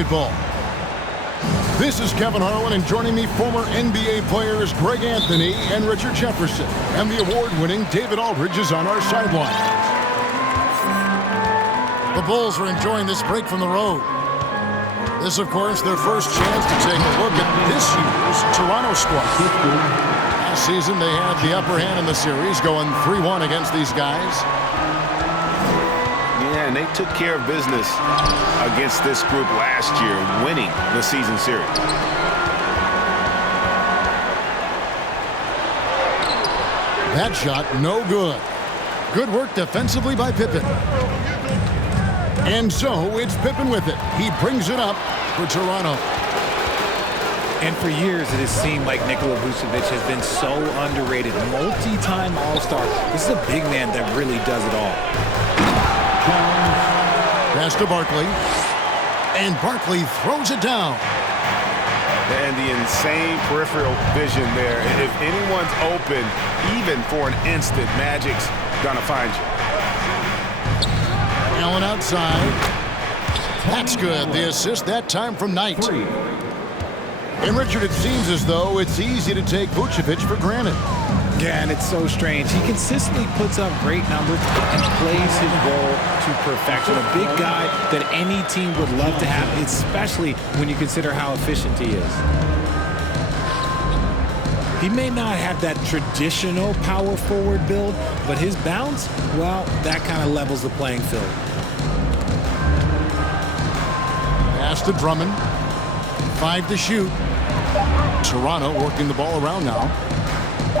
basketball. This is Kevin Harlan, and joining me, former NBA players Greg Anthony and Richard Jefferson. And the award-winning David Aldridge is on our sideline. The Bulls are enjoying this break from the road. This, of course, their first chance to take a look at this year's Toronto squad. Last season, they had the upper hand in the series, going 3-1 against these guys. Yeah, and they took care of business against this group last year, winning the season series. That shot, no good. Good work defensively by Pippen. And so, it's Pippen with it. He brings it up for Toronto. And for years, it has seemed like Nikola Vucevic has been so underrated. Multi-time All-Star. This is a big man that really does it all. Pass to Barkley. And Barkley throws it down. And the insane peripheral vision there. And if anyone's open, even for an instant, Magic's gonna find you. Allen outside. That's good. The assist that time from Knight. And Richard, it seems as though it's easy to take Vucevic for granted. Yeah, and it's so strange. He consistently puts up great numbers and plays his role to perfection. A big guy that any team would love to have, especially when you consider how efficient he is. He may not have that traditional power forward build, but his bounce, well, that kind of levels the playing field. Pass to Drummond. 5 to shoot. Toronto working the ball around now.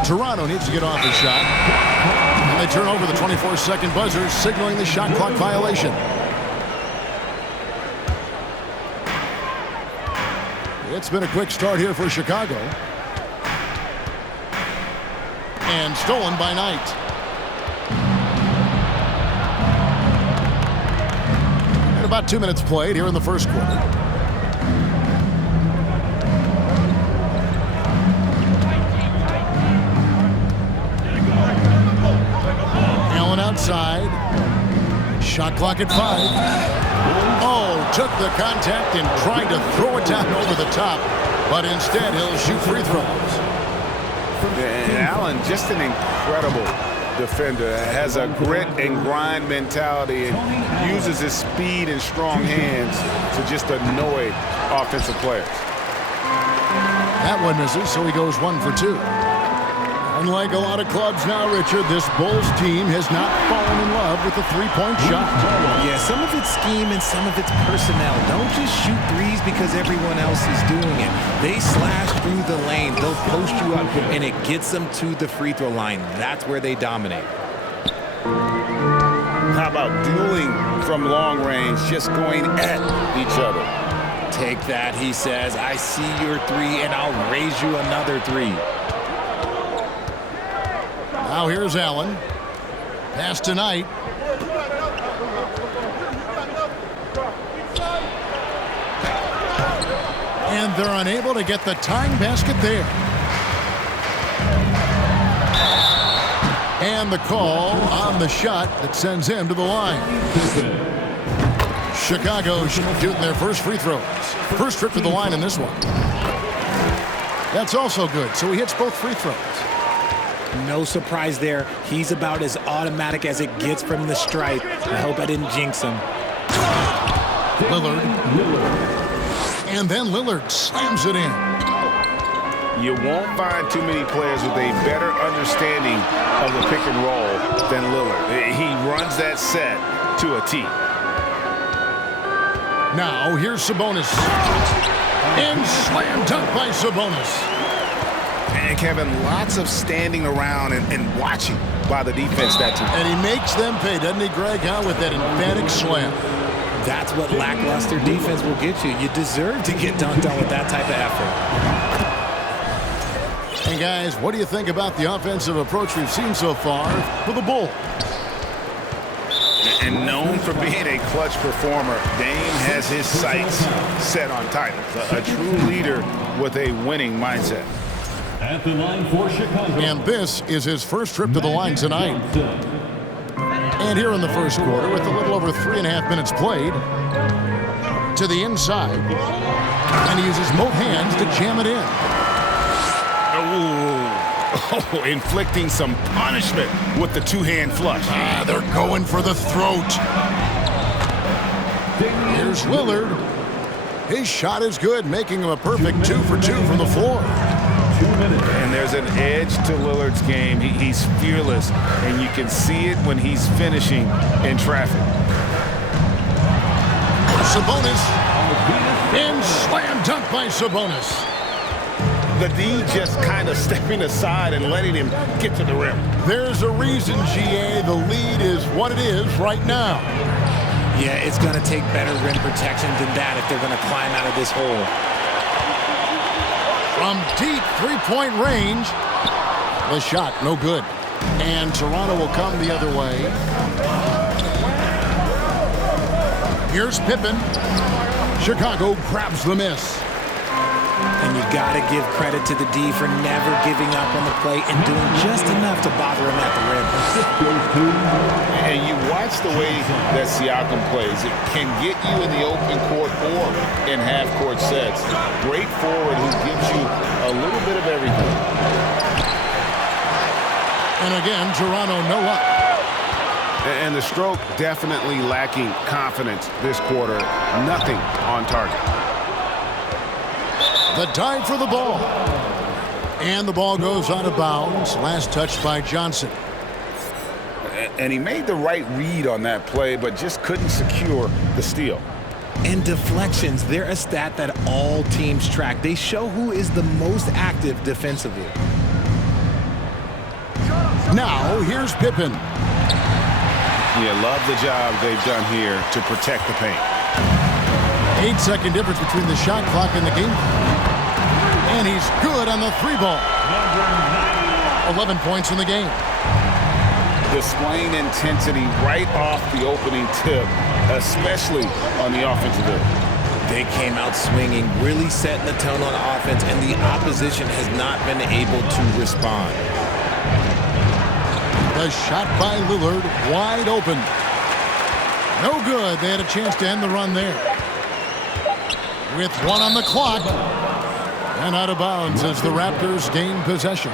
Toronto needs to get off the shot. And they turn over the 24-second buzzer, signaling the shot clock violation. It's been a quick start here for Chicago. And stolen by Knight. And about 2 minutes played here in the first quarter. Outside. Shot clock at 5. Oh, took the contact and tried to throw it down over the top, but instead he'll shoot free throws. And Allen, just an incredible defender. Has a grit and grind mentality and uses his speed and strong hands to just annoy offensive players. That one misses, so he goes 1 for 2. Unlike a lot of clubs now, Richard, this Bulls team has not fallen in love with the three-point shot. Yeah, some of it's scheme and some of it's personnel. Don't just shoot threes because everyone else is doing it. They slash through the lane. They'll post you up, and it gets them to the free throw line. That's where they dominate. How about dueling from long range, just going at each other? Take that, he says. I see your 3, and I'll raise you another 3. Now here's Allen. Pass to Knight. And they're unable to get the tying basket there. And the call on the shot that sends him to the line. Chicago shooting their first free throws. First trip to the line in this one. That's also good, so he hits both free throws. No surprise there. He's about as automatic as it gets from the stripe. I hope I didn't jinx him. Lillard. And then Lillard slams it in. You won't find too many players with a better understanding of the pick and roll than Lillard. He runs that set to a T. Now here's Sabonis. And slam dunk by Sabonis. And Kevin, lots of standing around and watching by the defense that team. And he makes them pay, doesn't he, Greg, with that emphatic slam. That's what lackluster defense will get you. You deserve to get dunked on with that type of effort. And guys, what do you think about the offensive approach we've seen so far for the Bulls? And known for being a clutch performer, Dame has his sights set on titles. A true leader with a winning mindset. At the line for Chicago. And this is his first trip to the line tonight. And here in the first quarter, with a little over 3.5 minutes played, to the inside. And he uses both hands to jam it in. Oh, inflicting some punishment with the two-hand flush. They're going for the throat. Here's Lillard. His shot is good, making him a perfect 2 for 2 from the floor. And there's an edge to Lillard's game. He's fearless, and you can see it when he's finishing in traffic. Sabonis. And slam dunk by Sabonis. The D just kind of stepping aside and letting him get to the rim. There's a reason, GA, the lead is what it is right now. Yeah, it's going to take better rim protection than that if they're going to climb out of this hole. From deep three-point range, the shot no good. And Toronto will come the other way. Here's Pippen. Chicago grabs the miss. And you got to give credit to the D for never giving up on the play and doing just enough to bother him at the rim. And you watch the way that Siakam plays. It can get you in the open court or in half-court sets. Great forward who gives you a little bit of everything. And again, Toronto no up. And the stroke definitely lacking confidence this quarter. Nothing on target. The dive for the ball. And the ball goes out of bounds. Last touch by Johnson. And he made the right read on that play, but just couldn't secure the steal. And deflections, they're a stat that all teams track. They show who is the most active defensively. Now, here's Pippen. Yeah, love the job they've done here to protect the paint. 8-second difference between the shot clock and the game. And he's good on the 3-ball. 11 points in the game. Displaying intensity right off the opening tip, especially on the offensive end. They came out swinging, really setting the tone on offense, and the opposition has not been able to respond. The shot by Lillard, wide open. No good. They had a chance to end the run there. With 1 on the clock. And out of bounds as the Raptors gain possession.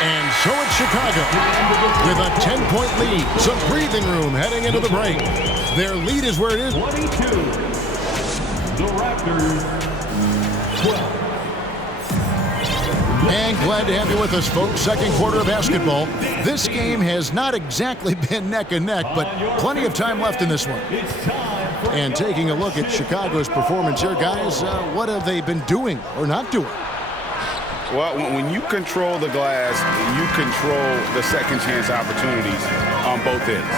And so it's Chicago with a 10-point lead. Some breathing room heading into the break. Their lead is where it is. 22. The Raptors, 12. And glad to have you with us, folks. Second quarter of basketball. This game has not exactly been neck and neck, but plenty of time left in this one. And taking a look at Chicago's performance here, guys, what have they been doing or not doing? Well, when you control the glass, you control the second chance opportunities on both ends.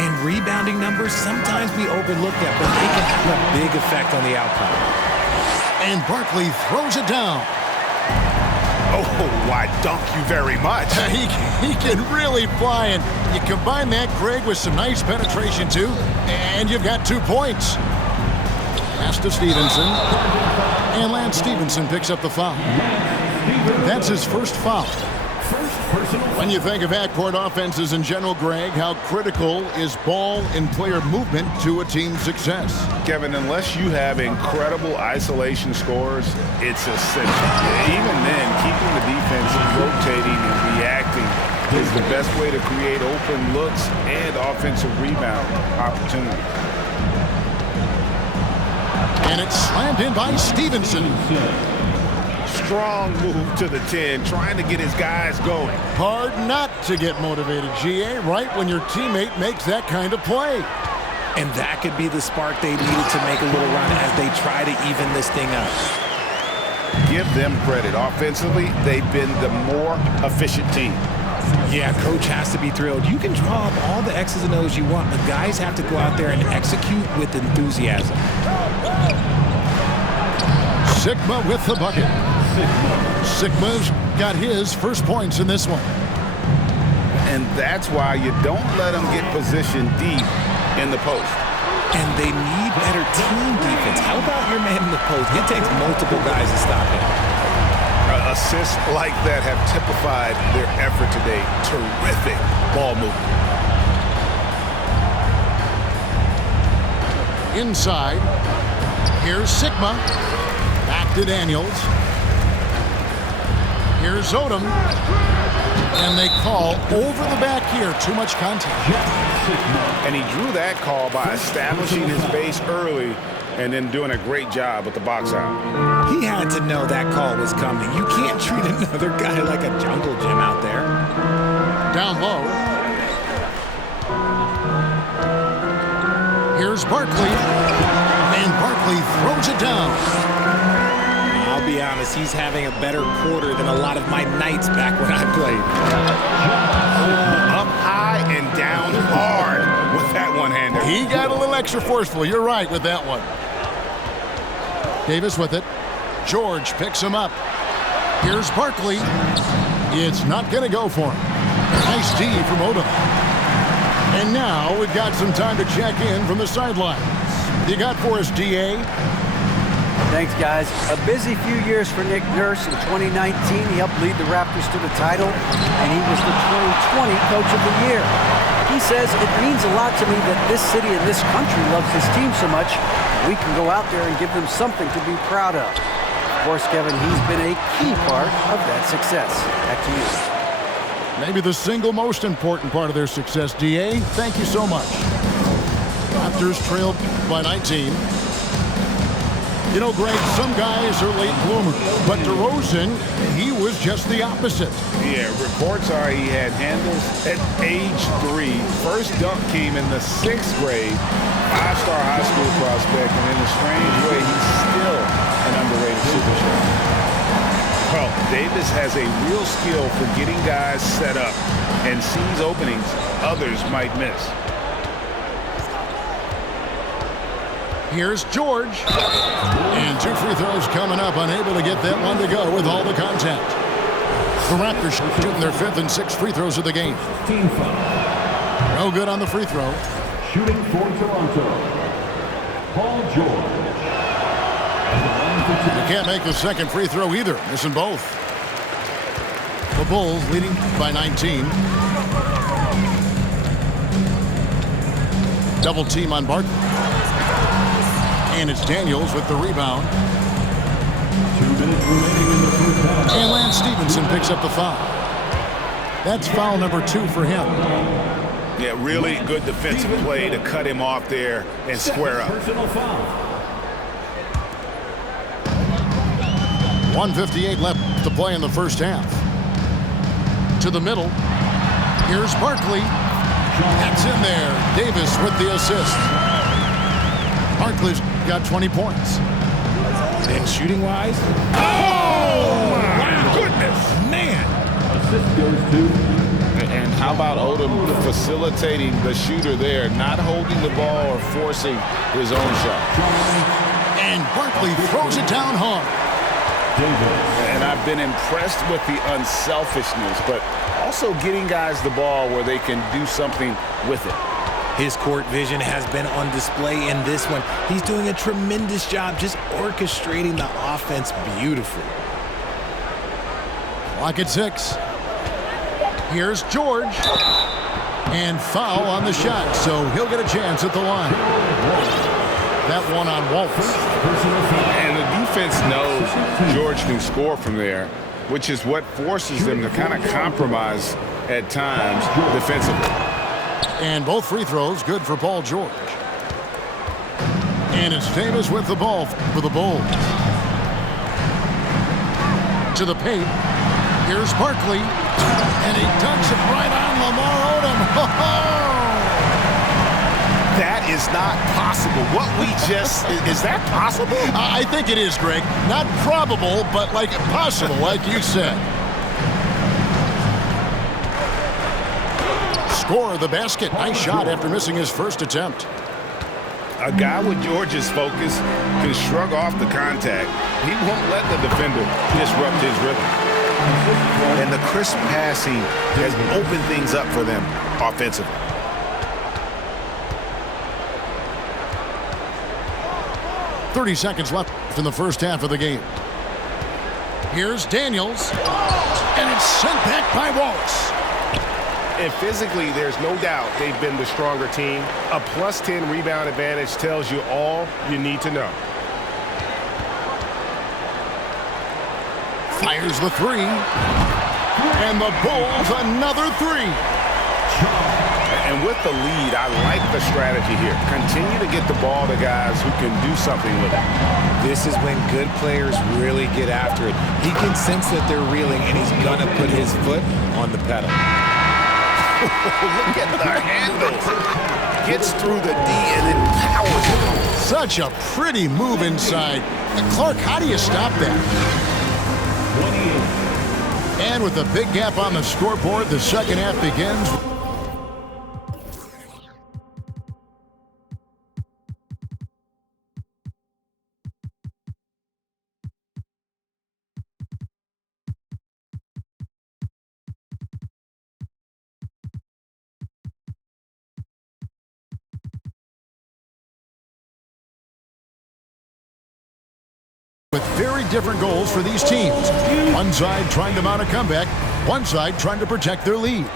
And rebounding numbers sometimes be overlooked at, but they can have a big effect on the outcome. And BARKLEY throws it down. Oh, why, dunk you very much. He can really fly, and you combine that, Greg, with some nice penetration, too, and you've got 2 points. Pass to Stevenson, and Lance Stevenson picks up the foul. That's his first foul. When you think of backcourt offenses in general, Greg, how critical is ball and player movement to a team's success? Kevin, unless you have incredible isolation scores, it's essential. Even then, keeping the defense rotating and reacting is the best way to create open looks and offensive rebound opportunities. And it's slammed in by Stevenson. Strong move to the 10, trying to get his guys going. Hard not to get motivated, GA, right when your teammate makes that kind of play. And that could be the spark they needed to make a little run as they try to even this thing up. Give them credit. Offensively, they've been the more efficient team. Yeah, coach has to be thrilled. You can draw up all the X's and O's you want, but guys have to go out there and execute with enthusiasm. Sigma with the bucket. Sigma's got his first points in this one. And that's why you don't let them get positioned deep in the post. And they need better team defense. How about your man in the post? It takes multiple guys to stop him. Assists like that have typified their effort today. Terrific ball movement. Inside, here's Sigma. Back to Daniels. Here's Odom. And they call over the back here. Too much contact. And he drew that call by establishing his base early and then doing a great job with the box out. He had to know that call was coming. You can't treat another guy like a jungle gym out there. Down low. Here's Barkley. And Barkley throws it down. I'll be honest, he's having a better quarter than a lot of my nights back when I played. Up high and down hard with that one-hander. He got a little extra forceful. You're right with that one. Davis with it. George picks him up. Here's Barkley. It's not going to go for him. Nice D from Odom. And now we've got some time to check in from the sidelines. You got for us, D.A.? Thanks, guys. A busy few years for Nick Nurse. In 2019, he helped lead the Raptors to the title, and he was the 2020 Coach of the Year. He says, it means a lot to me that this city and this country loves his team so much, we can go out there and give them something to be proud of. Of course, Kevin, he's been a key part of that success. Back to you. Maybe the single most important part of their success, D.A. Thank you so much. Raptors trailed by 19. You know, Greg, some guys are late bloomers, but DeRozan, he was just the opposite. Yeah, reports are he had handles at age 3. First dunk came in the 6th grade. 5-star high school prospect, and in a strange way, he's still an underrated superstar. Well, Davis has a real skill for getting guys set up and sees openings others might miss. Here's George. And 2 free throws coming up, unable to get that one to go with all the contact. The Raptors shooting their 5th and 6th free throws of the game. Team foul. No good on the free throw. Shooting for Toronto, Paul George. You can't make the second free throw either, missing both. The Bulls leading by 19. Double team on Barkley. And it's Daniels with the rebound. 2 minutes remaining in the first half. And Lance Stevenson picks up the foul. That's foul number 2 for him. Yeah, really good defensive play to cut him off there and square up. Personal foul. 1:58 left to play in the first half. To the middle. Here's Barkley. That's in there. Davis with the assist. Barkley's got 20 points. And shooting-wise? Oh, my goodness. Man! Assist goes to And how about Odom facilitating the shooter there, not holding the ball or forcing his own shot. And Barkley throws it down hard. And I've been impressed with the unselfishness, but also getting guys the ball where they can do something with it. His court vision has been on display in this one. He's doing a tremendous job just orchestrating the offense beautifully. Clock at 6. Here's George. And foul on the shot, so he'll get a chance at the line. That one on Waltz. And the defense knows George can score from there, which is what forces them to kind of compromise at times defensively. And both free throws good for Paul George. And it's Davis with the ball for the Bulls. To the paint. Here's Barkley. And he dunks it right on Lamar Odom. That is not possible. What we just, is that possible? I think it is, Greg. Not probable, but like possible, like you said. Score the basket. Nice shot after missing his first attempt. A guy with George's focus can shrug off the contact. He won't let the defender disrupt his rhythm. And the crisp passing has opened things up for them offensively. .30 seconds left in the first half of the game. Here's Daniels. And it's sent back by Wallace. And physically, there's no doubt they've been the stronger team. A plus 10 rebound advantage tells you all you need to know. Fires the three. And the Bulls another three. And with the lead, I like the strategy here. Continue to get the ball to guys who can do something with it. This is when good players really get after it. He can sense that they're reeling, and he's going to put his foot on the pedal. Look at the handle. Gets through the D and then powers it. Such a pretty move inside. And Clark, how do you stop that? 28. And with a big gap on the scoreboard, the second half begins. With very different goals for these teams. One side trying to mount a comeback, one side trying to protect their lead.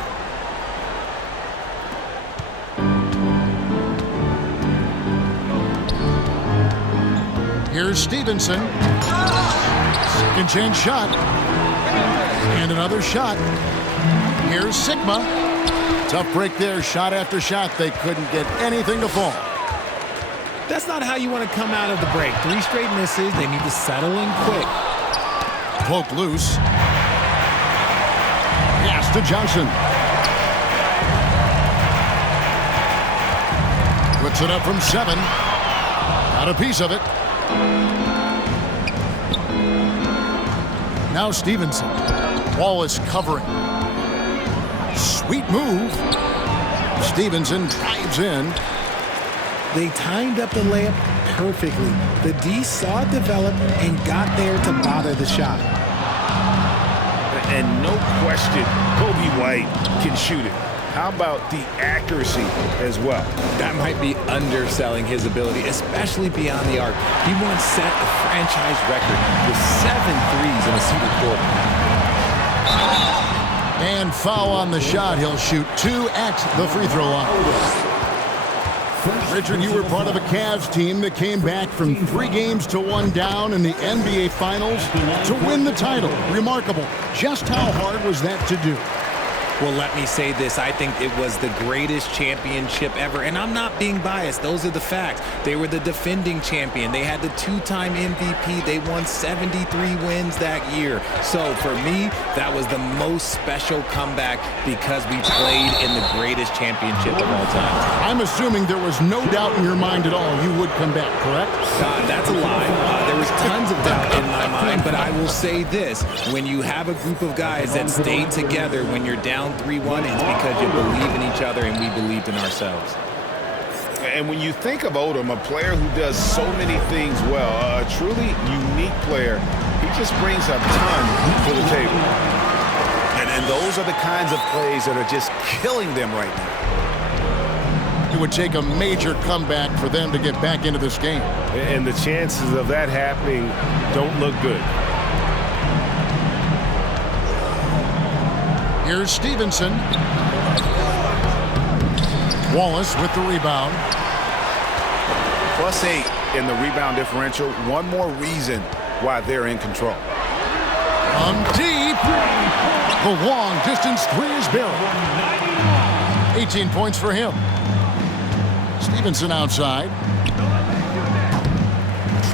Here's Stevenson. Second chance shot. And another shot. Here's Sigma. Tough break there, shot after shot. They couldn't get anything to fall. That's not how you want to come out of the break. 3 straight misses. They need to settle in quick. Poke loose. Pass to Johnson. Puts it up from 7. Got a piece of it. Now Stevenson. Wallace covering. Sweet move. Stevenson drives in. They timed up the layup perfectly. The D saw it develop and got there to bother the shot. And no question, Kobe White can shoot it. How about the accuracy as well? That might be underselling his ability, especially beyond the arc. He once set a franchise record with 7 threes in a single quarter. And foul on the shot. He'll shoot 2 at the free throw line. Richard, you were part of a Cavs team that came back from 3 games to 1 down in the NBA Finals to win the title. Remarkable. Just how hard was that to do? Well, let me say this. I think it was the greatest championship ever. And I'm not being biased. Those are the facts. They were the defending champion. They had the 2-time MVP. They won 73 wins that year. So for me, that was the most special comeback because we played in the greatest championship of all time. I'm assuming there was no doubt in your mind at all you would come back, correct? That's a lie. There was tons of doubt in my mind, but I will say this. When you have a group of guys that stay together when you're down 3-1, it's because you believe in each other and we believed in ourselves. And when you think of Odom, a player who does so many things well, a truly unique player, he just brings a ton to the table. And those are the kinds of plays that are just killing them right now. It would take a major comeback for them to get back into this game. And the chances of that happening don't look good. Here's Stevenson. Wallace with the rebound. +8 in the rebound differential. One more reason why they're in control. Deep. The long distance 3 is buried. 18 points for him. Stevenson outside.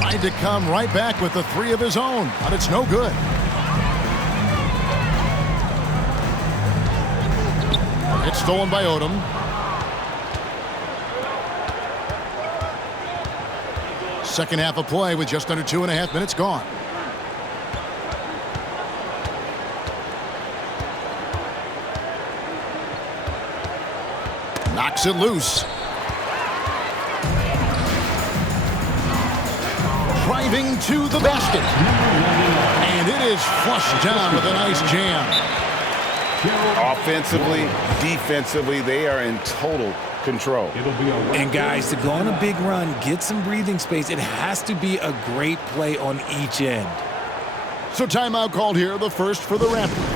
Tried to come right back with the 3 of his own, but it's no good. It's stolen by Odom. Second half of play with just under 2.5 minutes gone. Knocks it loose. Driving to the basket. And it is flushed down with a nice jam. Offensively, defensively, they are in total control. And guys, to go on a big run, get some breathing space, it has to be a great play on each end. So timeout called here, the first for the Raptors.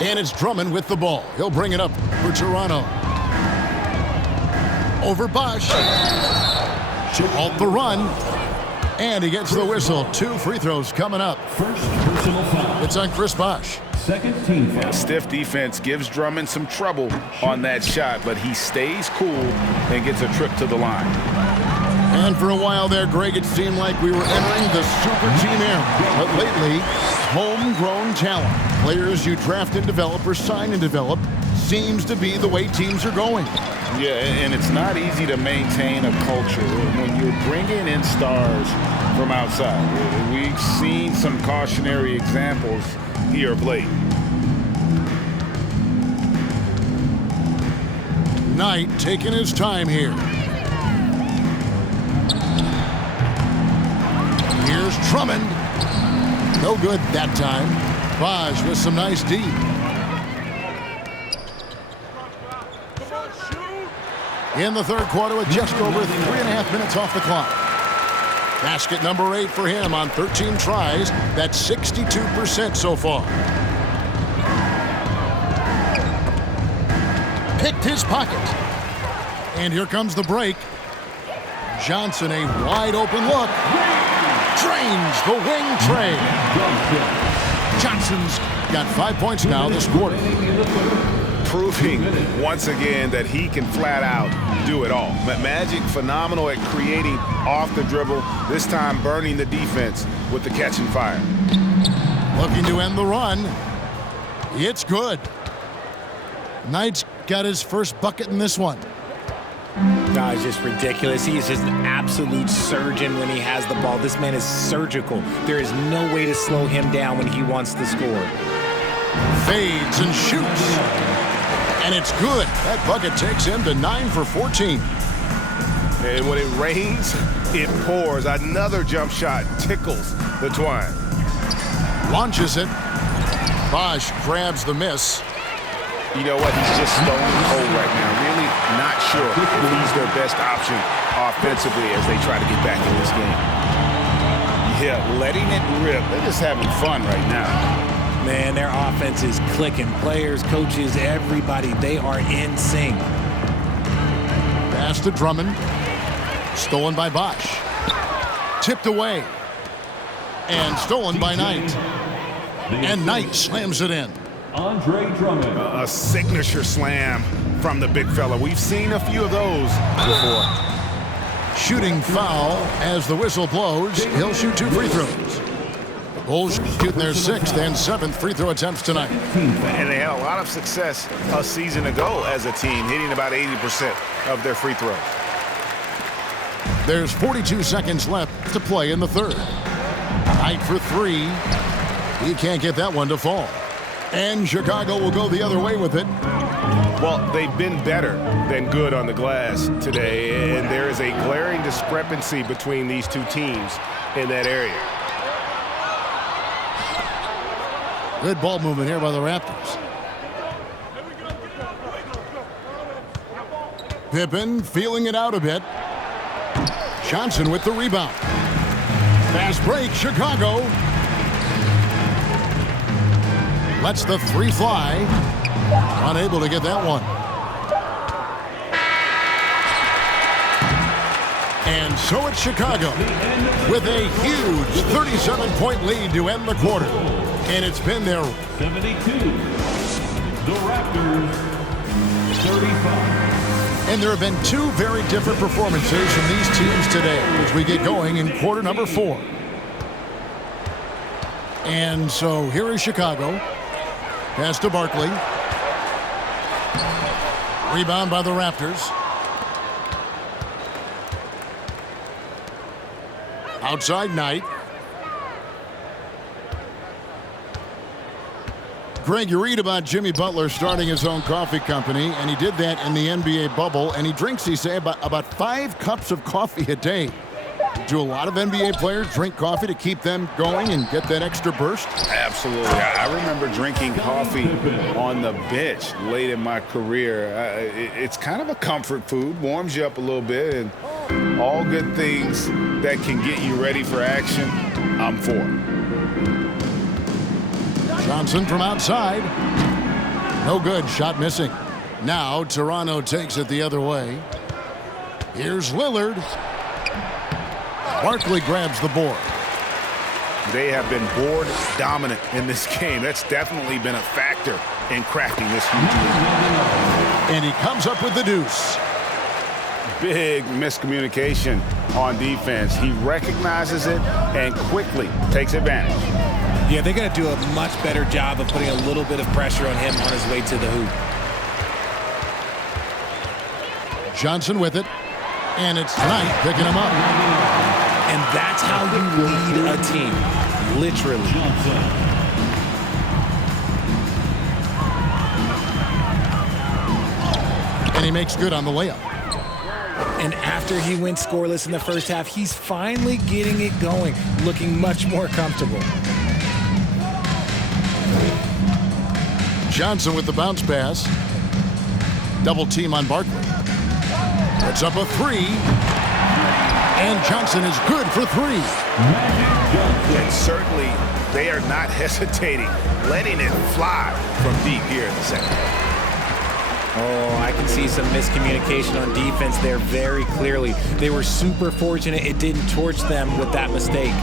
And it's Drummond with the ball. He'll bring it up for Toronto. Over Bosch. To halt the run. And he gets the whistle. 2 free throws coming up. First personal foul. It's on Chris Bosch. Second team foul. Stiff defense gives Drummond some trouble on that shot, but he stays cool and gets a trip to the line. And for a while there, Greg, it seemed like we were entering the super team era. But lately, homegrown talent, players you draft and develop or sign and develop, seems to be the way teams are going. Yeah, and it's not easy to maintain a culture when you're bringing in stars from outside. We've seen some cautionary examples here of late. Knight taking his time here. Here's Drummond. No good that time. Bosch with some nice D. In the third quarter with just over 3.5 minutes off the clock. Basket number 8 for him on 13 tries. That's 62% so far. Picked his pocket. And here comes the break. Johnson, a wide open look. Drains the wing trade. Johnson's got 5 points now this quarter. Proving once again that he can flat out do it all. Magic phenomenal at creating off the dribble, this time burning the defense with the catch and fire. Looking to end the run. It's good. Knight's got his first bucket in this one. No, it's just ridiculous. He is just an absolute surgeon when he has the ball. This man is surgical. There is no way to slow him down when he wants to score. Fades and shoots. And it's good. That bucket takes him to 9 for 14. And when it rains, it pours. Another jump shot tickles the twine. Launches it. Bosch grabs the miss. You know what? He's just stone cold right now. Really not sure if he's their best option offensively as they try to get back in this game. Yeah, letting it rip. They're just having fun right now. Man, their offense is clicking. Players, coaches, everybody, they are in sync. Pass to Drummond. Stolen by Bosch. Tipped away. And stolen by Knight. And Knight slams it in. Andre Drummond. A signature slam from the big fella. We've seen a few of those before. Shooting foul as the whistle blows. He'll shoot 2 free throws. Bulls shooting their 6th and 7th free throw attempts tonight. And they had a lot of success a season ago as a team, hitting about 80% of their free throws. There's 42 seconds left to play in the third. Knight for 3. He can't get that one to fall. And Chicago will go the other way with it. Well, they've been better than good on the glass today, and there is a glaring discrepancy between these two teams in that area. Good ball movement here by the Raptors. Pippen feeling it out a bit. Johnson with the rebound. Fast break, Chicago. Lets the 3 fly. Unable to get that one. And so it's Chicago with a huge 37-point lead to end the quarter. And it's been their 72. The Raptors 35. And there have been two very different performances from these teams today as we get going in quarter number 4. And so here is Chicago. Pass to Barkley. Rebound by the Raptors. Outside Knight. Greg, you read about Jimmy Butler starting his own coffee company, and he did that in the NBA bubble, and he drinks, he say, about 5 cups of coffee a day. Do a lot of NBA players drink coffee to keep them going and get that extra burst? Absolutely. I remember drinking coffee on the bench late in my career. It's kind of a comfort food, warms you up a little bit, and all good things that can get you ready for action, I'm for. Johnson from outside. No good. Shot missing. Now Toronto takes it the other way. Here's Lillard. Barkley grabs the board. They have been board dominant in this game. That's definitely been a factor in crafting this huge lead. And he comes up with the deuce. Big miscommunication on defense. He recognizes it and quickly takes advantage. Yeah, they're going to do a much better job of putting a little bit of pressure on him on his way to the hoop. Johnson with it. And it's Knight picking him up. And that's how you lead a team, literally. And he makes good on the layup. And after he went scoreless in the first half, he's finally getting it going, looking much more comfortable. Johnson with the bounce pass. Double team on Barkley. Puts up a 3. And Johnson is good for 3. And certainly they are not hesitating, letting it fly from deep here in the second half. Oh, I can see some miscommunication on defense there very clearly. They were super fortunate it didn't torch them with that mistake.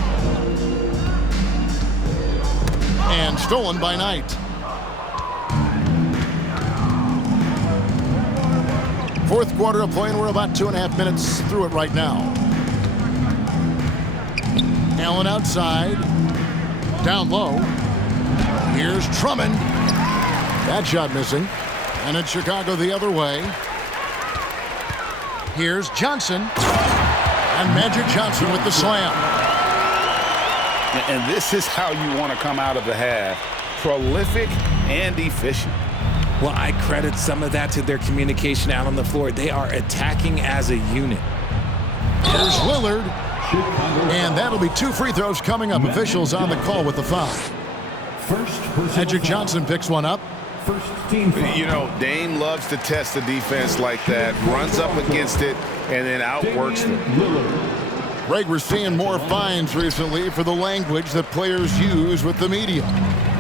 And stolen by Knight. Fourth quarter of play, and we're about 2.5 minutes through it right now. Allen outside. Down low. Here's Drummond. That shot missing. And it's Chicago the other way. Here's Johnson. And Magic Johnson with the slam. And this is how you want to come out of the half. Prolific and efficient. Well, I credit some of that to their communication out on the floor. They are attacking as a unit. Here's Lillard. And that'll be 2 free throws coming up. Officials on the call with the foul. Magic Johnson picks one up. First team foul. You know, Dame loves to test the defense like that, runs up against it, and then outworks them. Greg, we're seeing more fines recently for the language that players use with the media.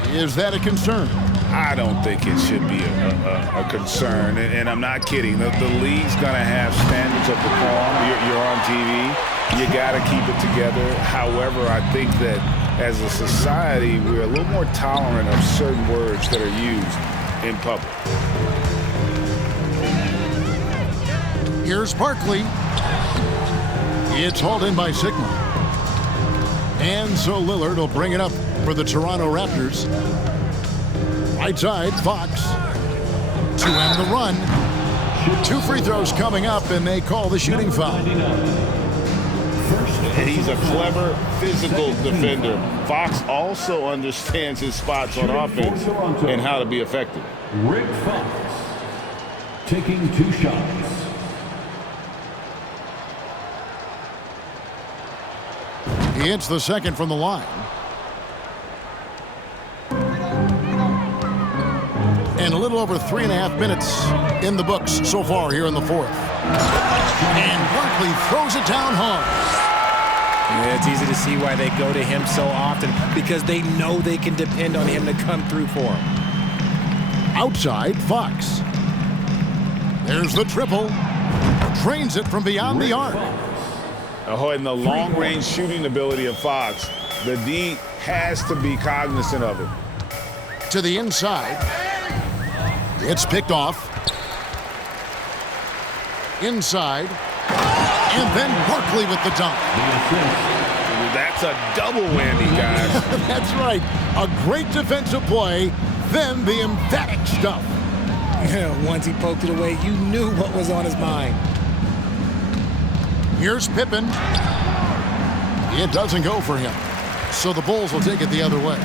Is that a concern? I don't think it should be a concern, and I'm not kidding. The league's going to have standards of decorum. You're on TV. You got to keep it together. However, I think that as a society, we're a little more tolerant of certain words that are used in public. Here's Barkley. It's hauled in by Sigma. And so Lillard will bring it up for the Toronto Raptors. Right side, Fox to end the run. 2 free throws coming up, and they call the shooting foul. And he's a clever physical defender. Fox also understands his spots on offense and how to be effective. Rick Fox taking 2 shots. He hits the second from the line. And a little over 3.5 minutes in the books so far here in the fourth. And Barkley throws it down hard. Yeah, it's easy to see why they go to him so often, because they know they can depend on him to come through for them. Outside, Fox. There's the triple. Drains it from beyond the arc. Oh, and the long-range shooting ability of Fox. The D has to be cognizant of it. To the inside. It's picked off. Inside. And then BARKLEY with the dunk. That's a double whammy, guys. That's right. A great defensive play, then the emphatic stuff. Once he poked it away, you knew what was on his mind. Here's Pippen. It doesn't go for him. So the Bulls will take it the other way.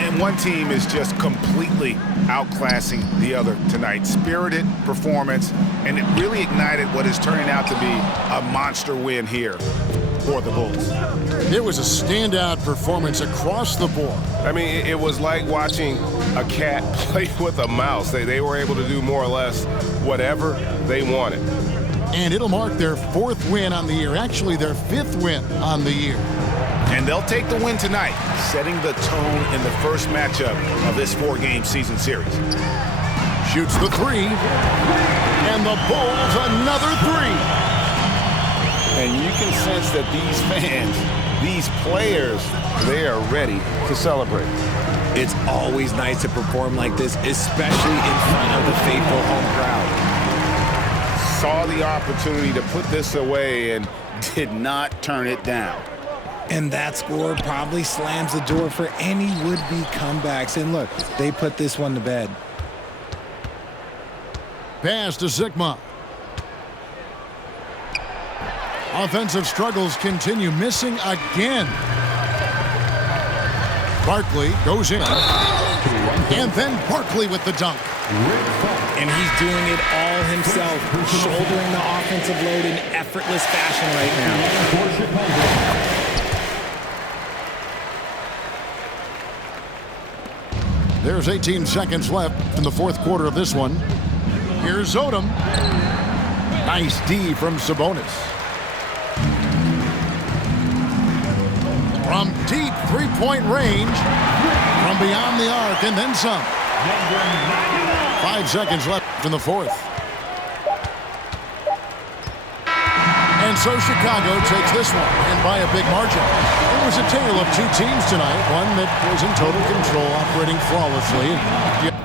And one team is just completely outclassing the other tonight. Spirited performance, and it really ignited what is turning out to be a monster win here for the Bulls. It was a standout performance across the board. I mean, it was like watching a cat play with a mouse. They were able to do more or less whatever they wanted. And it'll mark their 4th win on the year, actually their 5th win on the year. And they'll take the win tonight, setting the tone in the first matchup of this 4-game season series. Shoots the 3, and the Bulls another 3. And you can sense that these fans, these players, they are ready to celebrate. It's always nice to perform like this, especially in front of the faithful home crowd. Saw the opportunity to put this away and did not turn it down. And that score probably slams the door for any would-be comebacks. And look, they put this one to bed. Pass to Sigma. Offensive struggles continue, missing again. BARKLEY goes in. And then BARKLEY with the dunk. And he's doing it all himself, shouldering the offensive load in effortless fashion right now. There's 18 seconds left in the 4th quarter of this one. Here's Odom. Nice D from Sabonis. From deep 3-point range, from beyond the arc, and then some. 5 seconds left in the 4th. And so Chicago takes this one, and by a big margin. It was a tale of 2 teams tonight, one that was in total control, operating flawlessly.